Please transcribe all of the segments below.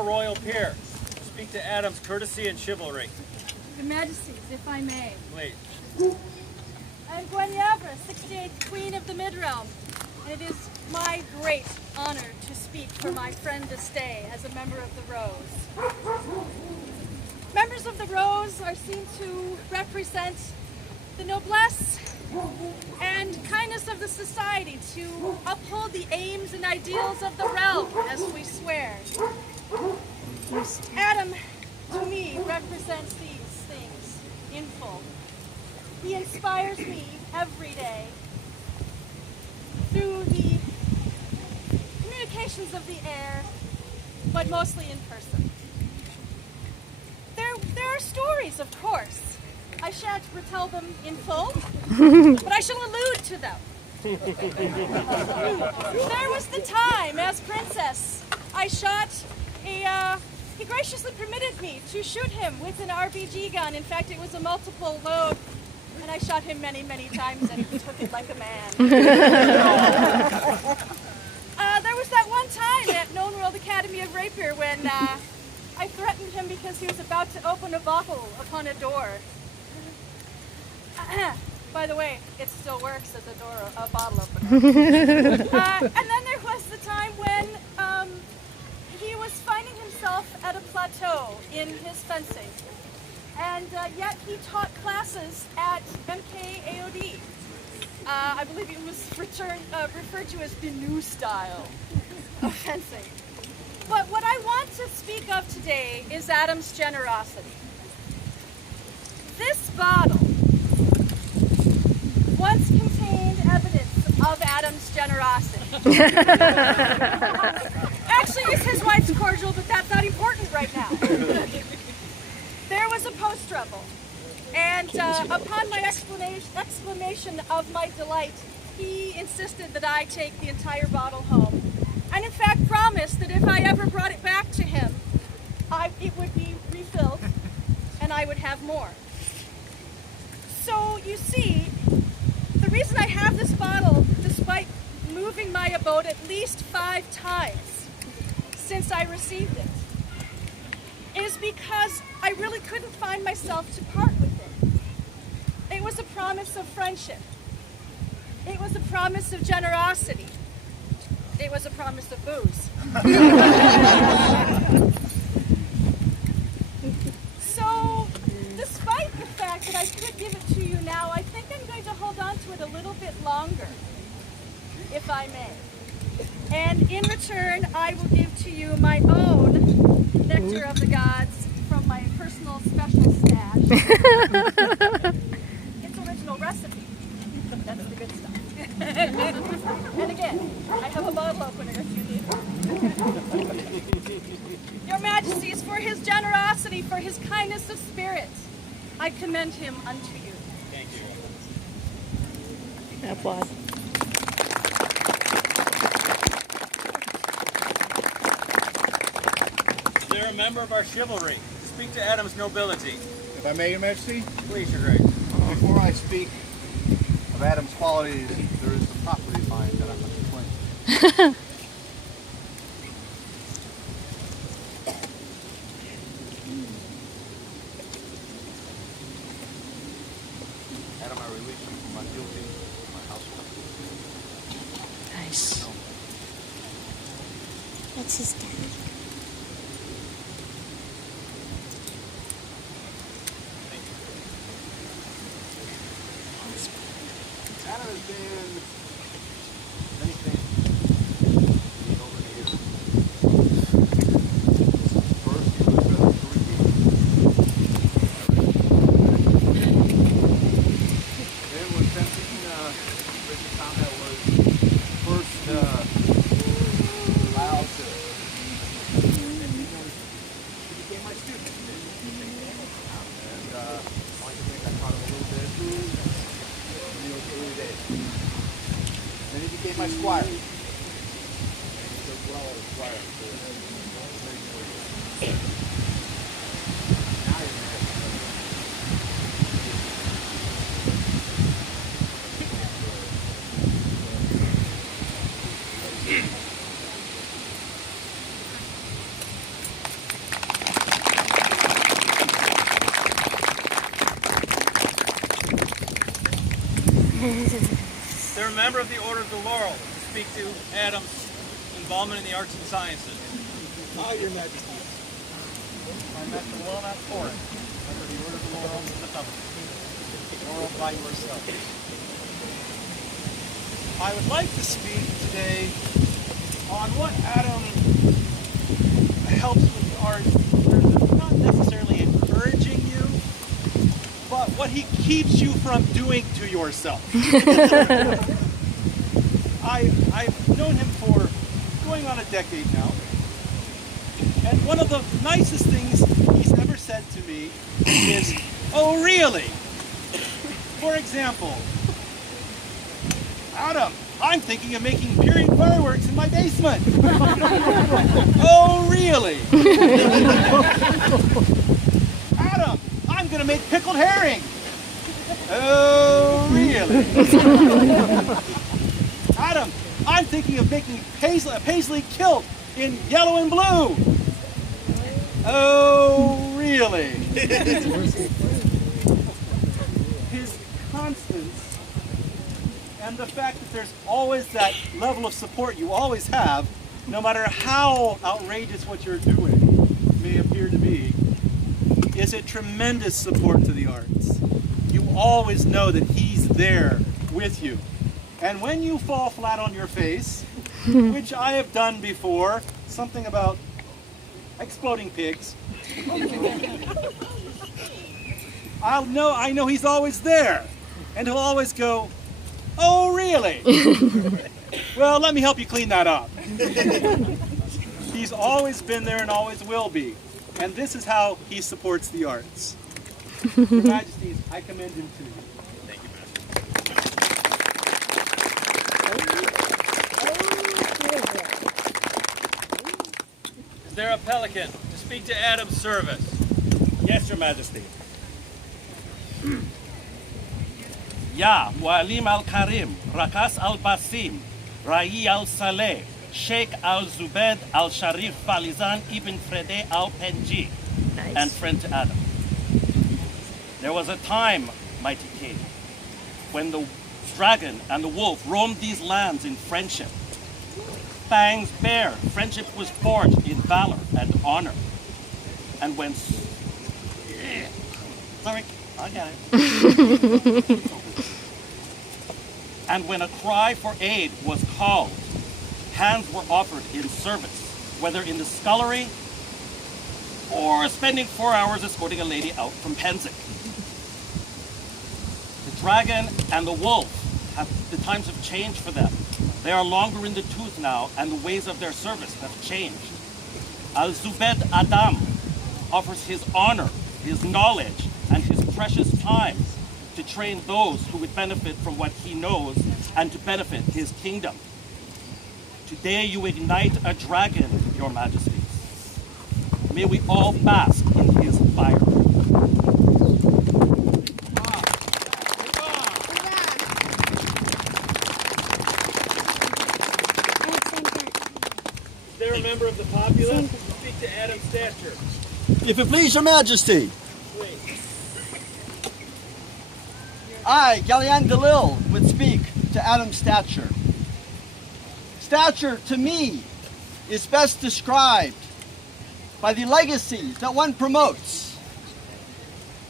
our royal peer. Speak to Adam's courtesy and chivalry. Your Majesties, if I may. Wait. I am Guinevere, 68th Queen of the Mid-Realm, and it is my great honor to speak for my friend D'Estay as a member of the Rose. Members of the Rose are seen to represent the noblesse and kindness of the society, to uphold the aims and ideals of the realm, as we swear. Adam, to me, represents these things in full. He inspires me every day through the communications of the air, but mostly in person. There are stories, of course. I shan't retell them in full, but I shall allude to them. There was the time, as princess, I shot he graciously permitted me to shoot him with an RPG gun. In fact, it was a multiple load, and I shot him many, many times, and he took it like a man. There was that one time at Known World Academy of Rapier when I threatened him because he was about to open a bottle upon a door. By the way, it still works as a bottle opener. And then there was the time when he was finding himself at a plateau in his fencing, and yet he taught classes at MKAOD. I believe it was referred to as the new style of fencing. But what I want to speak of today is Adam's generosity. This bottle once contained evidence of Adam's generosity. Actually, it's his wife's cordial, but that's not important right now. There was a post-rebel, and upon my exclamation of my delight, he insisted that I take the entire bottle home, and in fact promised that if I ever brought it back to him, it would be refilled, and I would have more. So, you see, the reason I have this bottle, despite moving my abode at least 5 times since I received it, is because I really couldn't find myself to part with it. It was a promise of friendship. It was a promise of generosity. It was a promise of booze. So, despite the fact that I could give it to you now, I think I'm going to hold on to it a little bit longer, if I may. And in return, I will give to you my own Nectar of the Gods from my personal special stash. It's original recipe. That's the good stuff. And again, I have a bottle opener if you need it. Your Majesties, for his generosity, for his kindness of spirit, I commend him unto you. Thank you. Applause. Is there a member of our chivalry? Speak to Adam's nobility. If I may, Your Majesty, Please, Your Grace. before I speak of Adam's qualities, there is the property line that I must explain. Adam, I release you from my guilty, my household. Nice. That's his dad. Adam has been many things over the years. First, he was a then when fencing, Richard Combat was first allowed to. He became my student. And I think I taught him a little bit. In those early days. Then he became my squire. And he did well as a squire for many more years. Now you're married. They're a member of the Order of the Laurel to speak to Adam's involvement in the arts and sciences. Your Majesty. I'm at the Walnut Forest, under the Order of the Laurel in the Covenant. Laurel by yourself. I would like to speak today on what Adam helps with the arts. Not necessarily encouraging you, but what he keeps you from doing to yourself. I've known him for going on a decade now, and one of the nicest things he's ever said to me is, "Oh, really?" For example, "Adam, I'm thinking of making period fireworks in my basement." "Oh, really?" "Adam, I'm going to make pickled herring." "Oh, really?" "Adam, I'm thinking of making a paisley kilt in yellow and blue." "Oh, really?" His constance and the fact that there's always that level of support you always have, no matter how outrageous what you're doing may appear to be, is a tremendous support to the arts. You always know that he's there with you. And when you fall flat on your face, which I have done before, something about exploding pigs, I know he's always there. And he'll always go, "Oh, really? Well, let me help you clean that up." He's always been there and always will be. And this is how he supports the arts. Your Majesties, I commend him to you. Thank you, Master. Is there a pelican to speak to Adam's service? Yes, Your Majesty. Ya Walim al-Karim, Rakas al-Basim, Ra'i al-Saleh, Sheikh al-Zubed al-Sharif Falizan ibn Frede al-Penji, and friend to Adam. There was a time, mighty king, when the dragon and the wolf roamed these lands in friendship. Fangs bare, friendship was forged in valor and honor. And when... Sorry, I got it. And when a cry for aid was called, hands were offered in service, whether in the scullery or spending 4 hours escorting a lady out from Penzing. The dragon and the wolf, the times have changed for them. They are longer in the tooth now, and the ways of their service have changed. Al-Zubed Adam offers his honor, his knowledge, and his precious time to train those who would benefit from what he knows and to benefit his kingdom. Today you ignite a dragon, Your Majesties. May we all bask in his fire. Is there a member of the populace to speak to Adam's stature? If it please Your Majesty, Wait. I, Gallian Galil, would speak to Adam's stature. Stature, to me, is best described by the legacy that one promotes,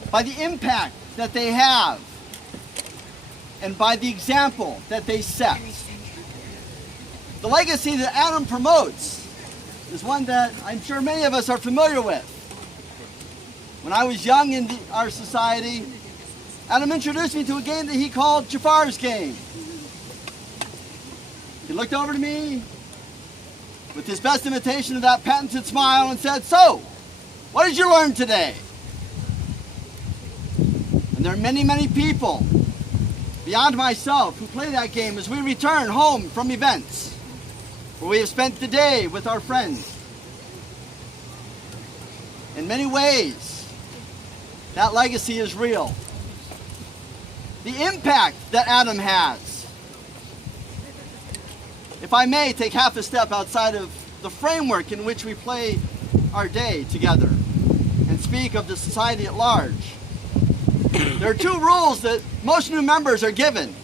by the impact that they have, and by the example that they set. The legacy that Adam promotes is one that I'm sure many of us are familiar with. When I was young in our society, Adam introduced me to a game that he called Jafar's Game. He looked over to me with his best imitation of that patented smile and said, "So, what did you learn today?" And there are many, many people beyond myself who play that game as we return home from events where we have spent the day with our friends. In many ways, that legacy is real. The impact that Adam has. If I may take half a step outside of the framework in which we play our day together and speak of the society at large. There are two rules that most new members are given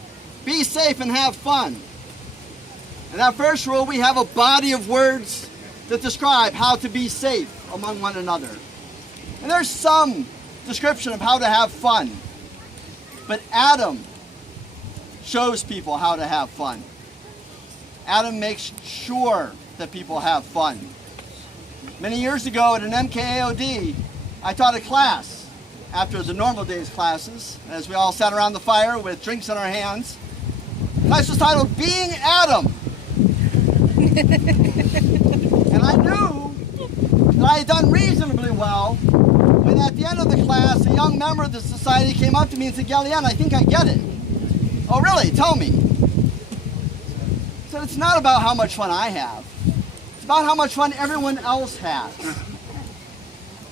be safe and have fun. In that first rule, we have a body of words that describe how to be safe among one another. And there's some description of how to have fun. But Adam shows people how to have fun. Adam makes sure that people have fun. Many years ago at an MKAOD, I taught a class after the normal days classes, as we all sat around the fire with drinks in our hands. The class was titled Being Adam. And I knew that I had done reasonably well when at the end of the class, a young member of the society came up to me and said, Gallian, I think I get it. Oh, really? Tell me. I said, it's not about how much fun I have. It's about how much fun everyone else has.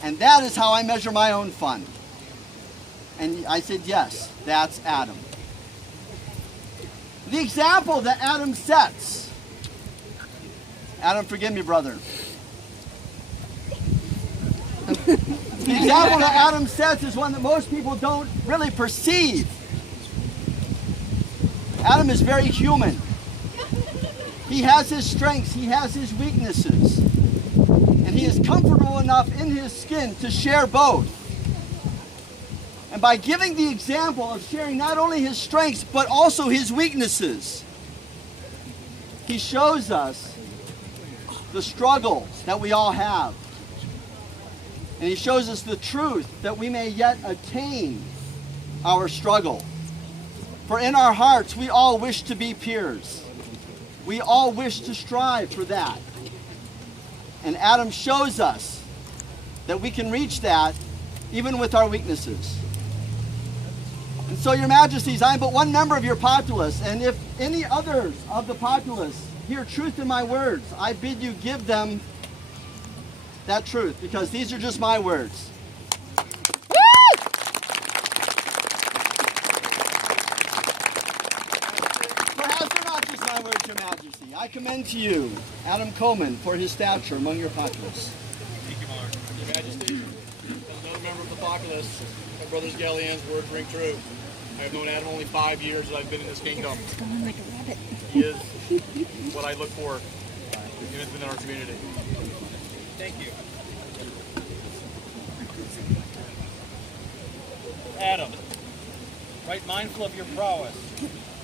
And that is how I measure my own fun. And I said, yes, that's Adam. The example that Adam sets. Adam, forgive me, brother. The example that Adam sets is one that most people don't really perceive. Adam is very human. He has his strengths, he has his weaknesses. And he is comfortable enough in his skin to share both. And by giving the example of sharing not only his strengths, but also his weaknesses, he shows us the struggle that we all have. And he shows us the truth that we may yet attain our struggle. For in our hearts, we all wish to be peers. We all wish to strive for that. And Adam shows us that we can reach that even with our weaknesses. And so, Your Majesties, I am but one member of your populace, and if any others of the populace hear truth in my words, I bid you give them that truth, because these are just my words. Perhaps they're not just my words, Your Majesty. I commend to you Adam Comyn for his stature among your populace. Thank you, Mark. Your Majesty, as another member of the populace, my brother's Gallian's words ring true. I have known Adam only 5 years that I've been in this kingdom. It's going like a rabbit. He is what I look for within our community. Thank you. Adam, right mindful of your prowess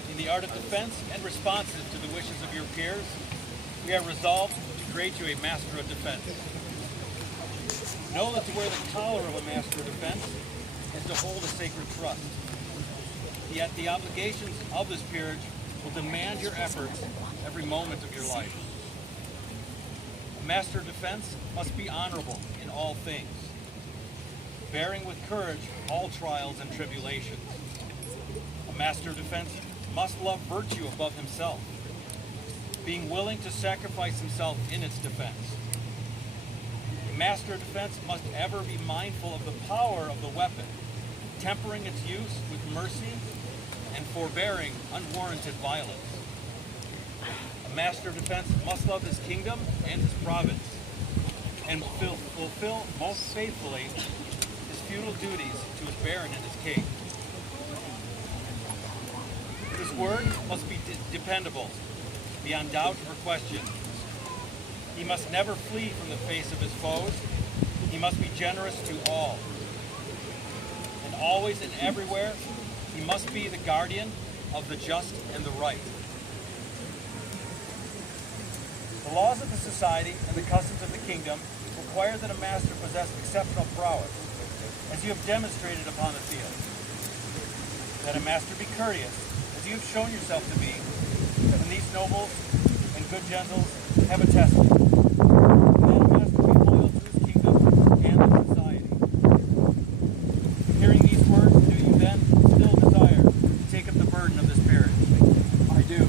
in the art of defense and responsive to the wishes of your peers, we are resolved to create you a master of defense. Know that to wear the collar of a master of defense is to hold a sacred trust. Yet the obligations of this peerage will demand your efforts every moment of your life. A master of defense must be honorable in all things, bearing with courage all trials and tribulations. A master of defense must love virtue above himself, being willing to sacrifice himself in its defense. A master of defense must ever be mindful of the power of the weapon, tempering its use with mercy and forbearing unwarranted violence. A master of defense must love his kingdom and his province, and fulfill most faithfully his feudal duties to his baron and his king. His word must be dependable, beyond doubt or question. He must never flee from the face of his foes. He must be generous to all. And always and everywhere, he must be the guardian of the just and the right. The laws of the society and the customs of the kingdom require that a master possess exceptional prowess, as you have demonstrated upon the field. That a master be courteous, as you have shown yourself to be, and these nobles and good gentles have attested. And that a master be loyal to his kingdom and the society. Hearing these words, do you then still desire to take up the burden of this peerage? I do.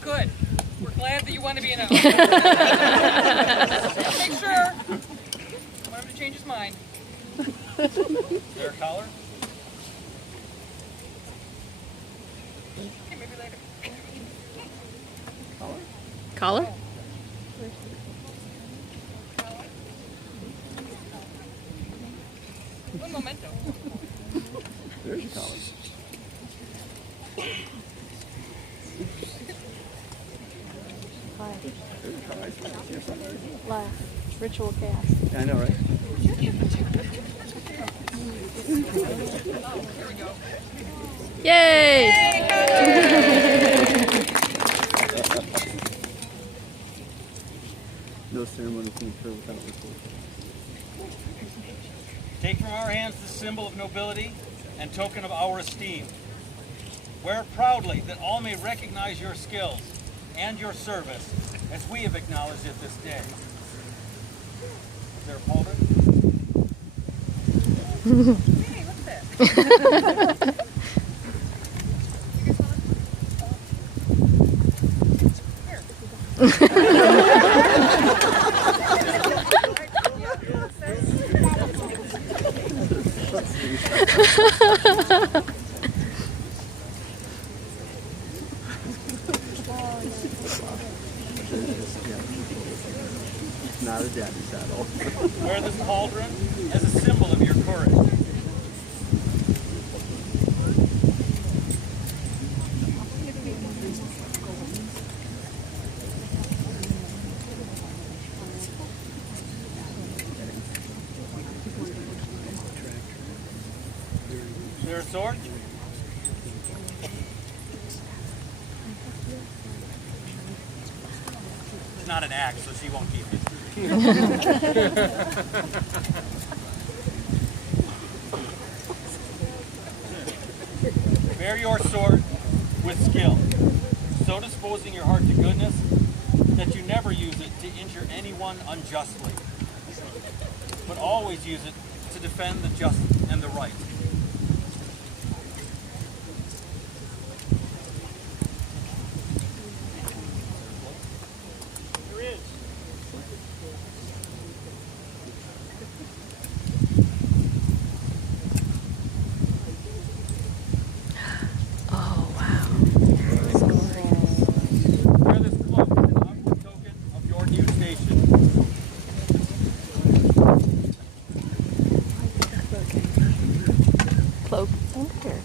Good. We're glad that you want to be an elf. Make sure. I want him to change his mind. Is there a collar? collar? Un momento. There's your collar. Live. Ritual chaos. I know, right? Yay! No ceremony can occur without ritual. Take from our hands the symbol of nobility and token of our esteem. Wear it proudly that all may recognize your skills and your service as we have acknowledged it this day. Is there a pauldron? Hey, what's that? Not a daddy saddle. Wear this pauldron as a symbol of your courage. Is there a sword? It's not an axe, so she won't keep it. Bear your sword with skill, so disposing your heart to goodness that you never use it to injure anyone unjustly, but always use it to defend the just and the right. Oh, wow. Wear this cloak, an outward token of your new station. Cloak and hair.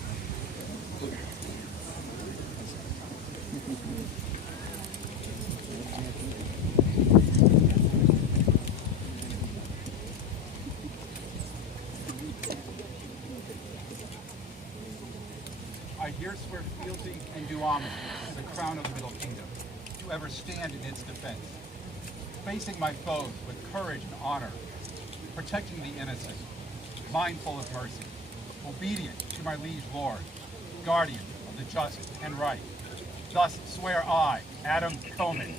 I here swear fealty and do homage to the crown of the Middle Kingdom, to ever stand in its defense, facing my foes with courage and honor, protecting the innocent, mindful of mercy, obedient to my liege lord, guardian of the just and right. Thus swear I, Adam Comyn,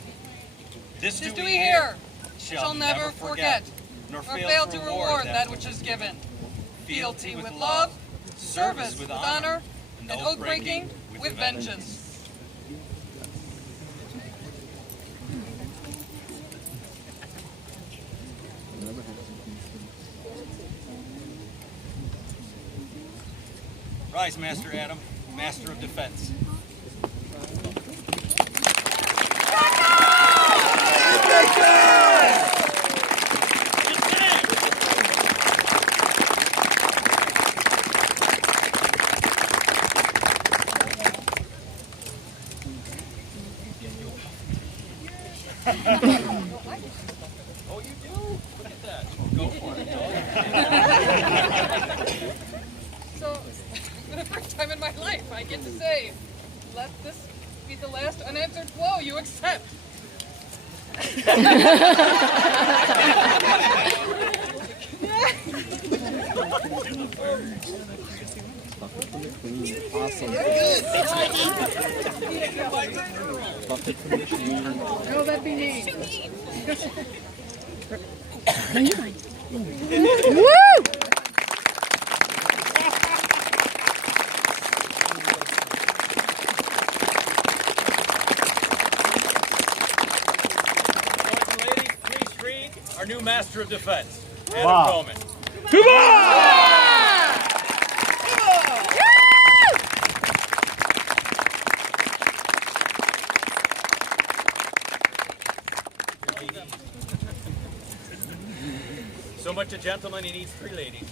This do we hear, shall never forget, nor fail to reward that which is given. Fealty with love, service with honor, and oath-breaking with vengeance. Rise, Master Adam, Master of Defense. Oh, you do? Look at that. Go for it, dog. So, for the first time in my life, I get to say, let this be the last unanswered blow you accept. Awesome. No, that'd be me. Woo! Ladies, please read our new Master of Defense, Adam Wow. Comyn. gentleman, he needs 3 ladies.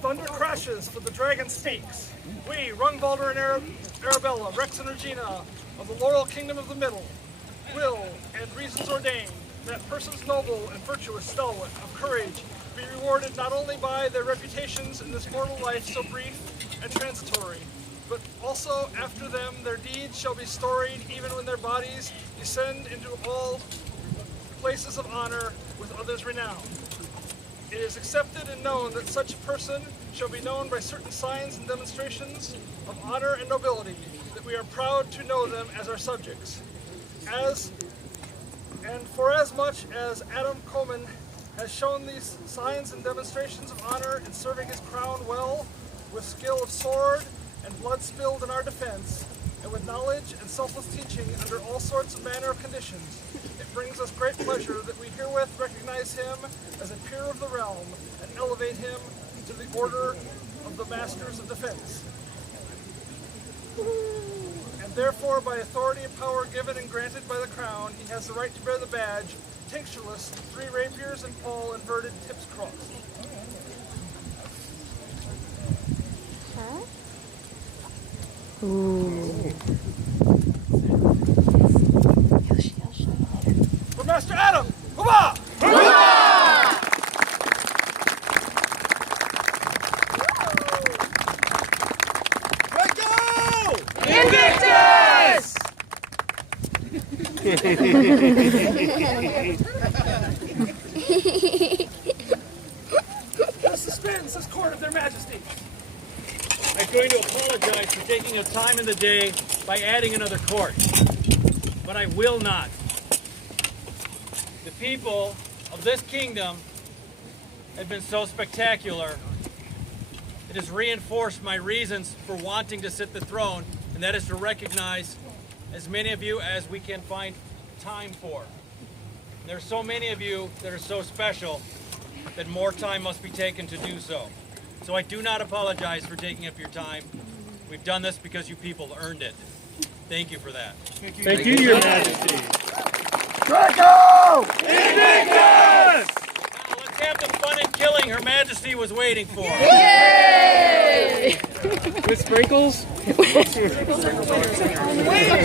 Thunder crashes for the dragon stakes. We, Rungvalder and Arabella, Rex and Regina, of the loyal kingdom of the middle, will, and reasons ordain, that persons noble and virtuous, stalwart, of courage, be rewarded not only by their reputations in this mortal life so brief and transitory, but also after them their deeds shall be storied, even when their bodies descend into all places of honor with others renowned. It is accepted and known that such a person shall be known by certain signs and demonstrations of honor and nobility, that we are proud to know them as our subjects. Forasmuch as Adam Comyn has shown these signs and demonstrations of honor in serving his crown well, with skill of sword and blood spilled in our defense, and with knowledge and selfless teaching under all sorts of manner of conditions, it brings us great pleasure that we herewith recognize him as a peer of the realm and elevate him to the order of the Masters of Defense. And therefore, by authority and power given and granted by the crown, he has the right to bear the badge, tinctureless, 3 rapiers and pole inverted, tips crossed. For Master Adam! Hoorah! Let go! Invictus! This suspends this court of their majesty. I'm going to apologize for taking up time in the day by adding another court, but I will not. The people of this kingdom have been so spectacular, it has reinforced my reasons for wanting to sit the throne, and that is to recognize as many of you as we can find time for. And there are so many of you that are so special that more time must be taken to do so. So I do not apologize for taking up your time. We've done this because you people earned it. Thank you for that. Thank you, Your Majesty. Draco! Now let's have the fun and killing Her Majesty was waiting for. Yay! With sprinkles?